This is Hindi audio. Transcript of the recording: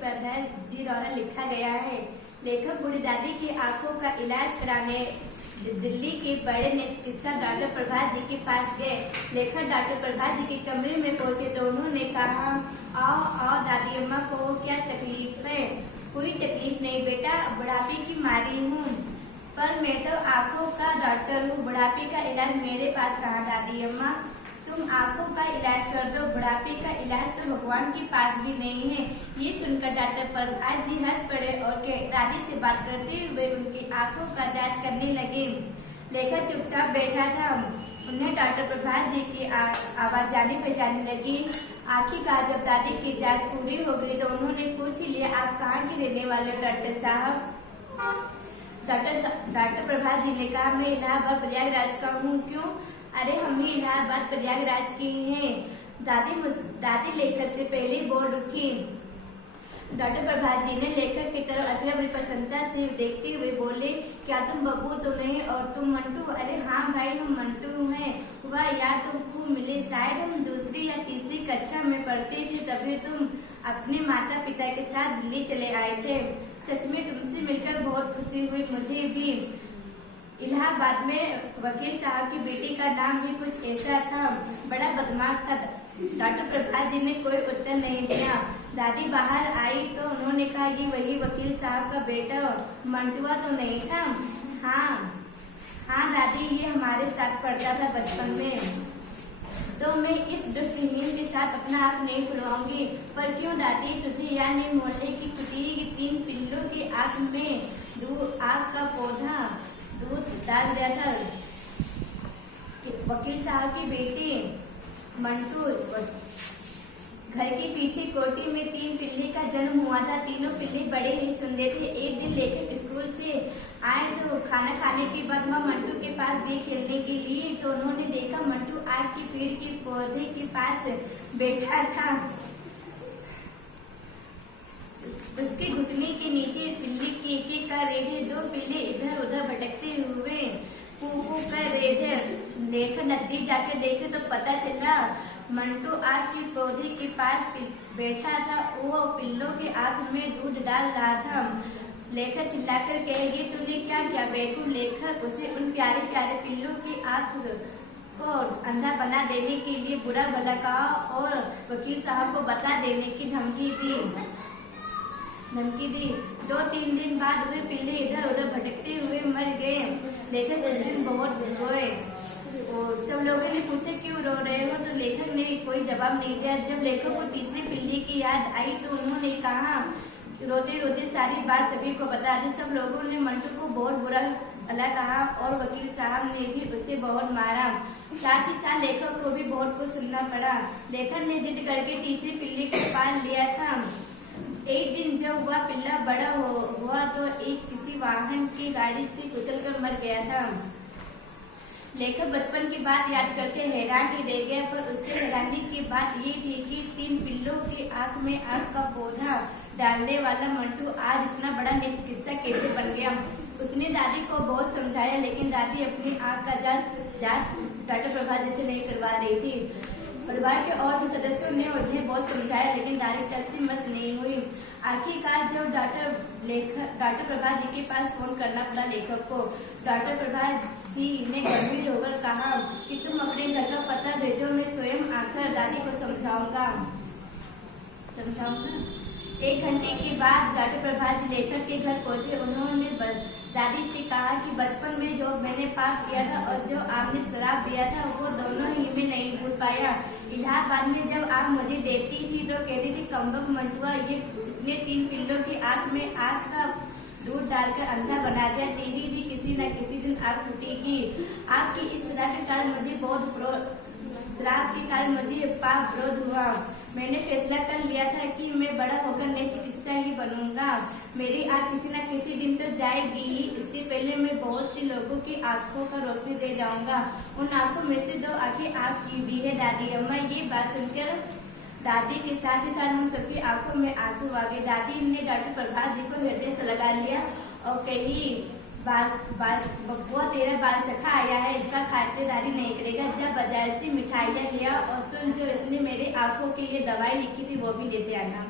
मुखोपाध्याय जी द्वारा लिखा गया है। लेखक बूढ़ी दादी की आंखों का इलाज कराने दिल्ली के बड़े ने चिकित्सा डॉक्टर प्रभात जी के पास गए। लेखक डॉक्टर प्रभात जी के कमरे में पहुंचे तो उन्होंने कहा, आओ आओ दादी अम्मा को क्या तकलीफ है? कोई तकलीफ नहीं बेटा, बुढ़ापे की मारी हूँ, पर मैं तो आंखों का डॉक्टर हूँ। बुढ़ापे का इलाज मेरे पास कहाँ दादी अम्मा, तुम आंखों का इलाज कर दो, बुढ़ापे का इलाज तो भगवान के पास भी नहीं है। ये सुनकर डॉक्टर प्रभात जी हंस पड़े और दादी से बात करते हुए उनकी आंखों का जांच करने लगे। लेखक चुपचाप बैठा था। उन्हें डॉक्टर प्रभात जी की आवाज जाने पहचानने लगी। आखिरकार जब दादी की जांच पूरी हो गई तो उन्होंने पूछ ही लिया, आप कहाँ के रहने वाले हो डॉक्टर साहब? डॉक्टर प्रभात जी ने कहा, मैं इलाहाबाद प्रयागराज का हूँ। क्यों? अरे हम भी इलाहाबाद प्रयागराज की हैं। दादी लेखक से पहले बोल उठी। डॉक्टर प्रभात जी ने लेखक की तरफ अचरज बड़ी प्रसन्नता से देखते हुए बोले, क्या तुम बब्बू तो नहीं और तुम मंटू? अरे हाँ भाई, हम मंटू हैं। वाह यार, तुम खूब मिले। शायद हम दूसरी या तीसरी कक्षा में पढ़ते थे, तभी तुम अपने माता पिता के साथ दिल्ली चले आए थे। सच में तुमसे मिलकर बहुत खुशी हुई मुझे भी। इलाहाबाद में वकील साहब की बेटी का नाम भी कुछ ऐसा था, बड़ा बदमाश था। डॉक्टर प्रभात जी ने कोई उत्तर नहीं दिया। दादी बाहर आई तो उन्होंने कहा, ये वही वकील साहब का बेटा मंटुआ तो नहीं था? हाँ दादी, ये हमारे साथ पढ़ता था बचपन में। तो मैं इस दृष्टिहीन के साथ अपना आँख नहीं खुलवाऊंगी। पर क्यों दादी, तुझे याद नहीं मोहल्ले की कुटीरी की 3 पिल्लों की आँख में आग का पौधा दूध डाल दिया था? वकील साहब की बेटी मंटू, घर के पीछे कोठी में 3 पिल्ले का जन्म हुआ था। तीनों पिल्ले बड़े ही सुंदर थे। एक दिन लेकर स्कूल से आए तो खाना खाने के बाद वह मंटू के पास गई खेलने के लिए। तो उन्होंने देखा मंटू आग के पेड़ के पौधे के पास बैठा था। उसके घुटने के नीचे पिल्ले के एक कर रहे थे। 2 पिल्ले इधर उधर भटकते हुए कू कर रहे थे। लेकर नजदीक जाकर देखे तो पता चला मंटू आग के पौधे के पास बैठा था। वो पिल्लों के आँख में दूध डाल रहा था। लेखक चिल्लाकर कहेगी, तूने क्या किया बेकूफ? लेखक उसे उन प्यारे प्यारे पिल्लों की आँख को अंधा बना देने के लिए बुरा भला कहा और वकील साहब को बता देने की धमकी दी। 2-3 दिन बाद वे पिल्ले इधर उधर भटकते हुए मर गए। लेखक उस दिन बहुत रोए और सब लोगों ने पूछा, क्यों रो रहे हो? तो लेखक ने कोई जवाब नहीं दिया। जब लेखक को तीसरे पिल्ले की याद आई तो उन्होंने कहा, रोते रोते सारी बात सभी को बता दी। सब लोगों ने मंटू को बहुत बुरा भला कहा और वकील साहब ने भी उसे बहुत मारा। साथ ही साथ लेखक को भी बहुत कुछ सुनना पड़ा। लेखक ने जिद करके तीसरे पिल्ले को पाल लिया था। एक दिन जब वह पिल्ला बड़ा हुआ तो एक किसी वाहन की गाड़ी से कुचलकर मर गया था। लेखक बचपन की बात याद करके हैरान ही रह गया, पर उससे हैरानी की बात ये थी कि 3 पिल्लों की आँख में आग का पौधा डालने वाला मंटू आज इतना बड़ा चिकित्सक कैसे बन गया। उसने दादी को बहुत समझाया, लेकिन दादी अपनी आँख का जांच डॉक्टर प्रभात जी से नहीं करवा रही थी। परिवार के और भी सदस्यों ने उन्हें बहुत समझाया, लेकिन दादी टस नहीं हुई। आखिरकार जब डॉक्टर प्रभात जी के पास फोन करना पड़ा लेखक को। डॉक्टर प्रभात जी ने गंभीर होकर कहा कि तुम अपने घर का पता भेजो, मैं स्वयं आकर दादी को समझाऊंगा। 1 घंटे के बाद डॉक्टर प्रभात जी लेखक के घर पहुंचे। उन्होंने दादी से कहा कि बचपन में जो मैंने पाप किया था और जो आपने शराब दिया था वो दोनों ही मैं नहीं भूल पाया। इलाहाबाद में जब आप मुझे देती थी तो कहती थी, कमबख्त मंटुआ, इसने 3 पिल्लों की आँख में आग का दूध डालकर अंधा बना दिया। तेरी भी किसी न किसी दिन आग फूटेगी। आपकी इस शराब के कारण मुझे पाप विरोध हुआ। मैंने फैसला कर लिया था कि मैं बड़ा होकर नई चिकित्सा ही बनूंगा। मेरी आँख किसी न किसी दिन तो जाएगी ही। इससे पहले मैं बहुत से लोगों की आंखों का रोशनी दे जाऊंगा। उन आंखों में से 2 आंखें आपकी भी है दादी अम्मा। ये बात सुनकर दादी के साथ ही साथ हम सबकी आंखों में आंसू आ गए। दादी ने डॉक्टर प्रभात जी को हृदय से लगा लिया और कही, बब्बुआ तेरा बाल सखा आया है, इसका खातिरदारी नहीं करेगा। जब बाजार से मिठाइयाँ लिया और सुन, जो इसने मेरे आंखों के लिए दवाई लिखी थी वो भी लेते आना।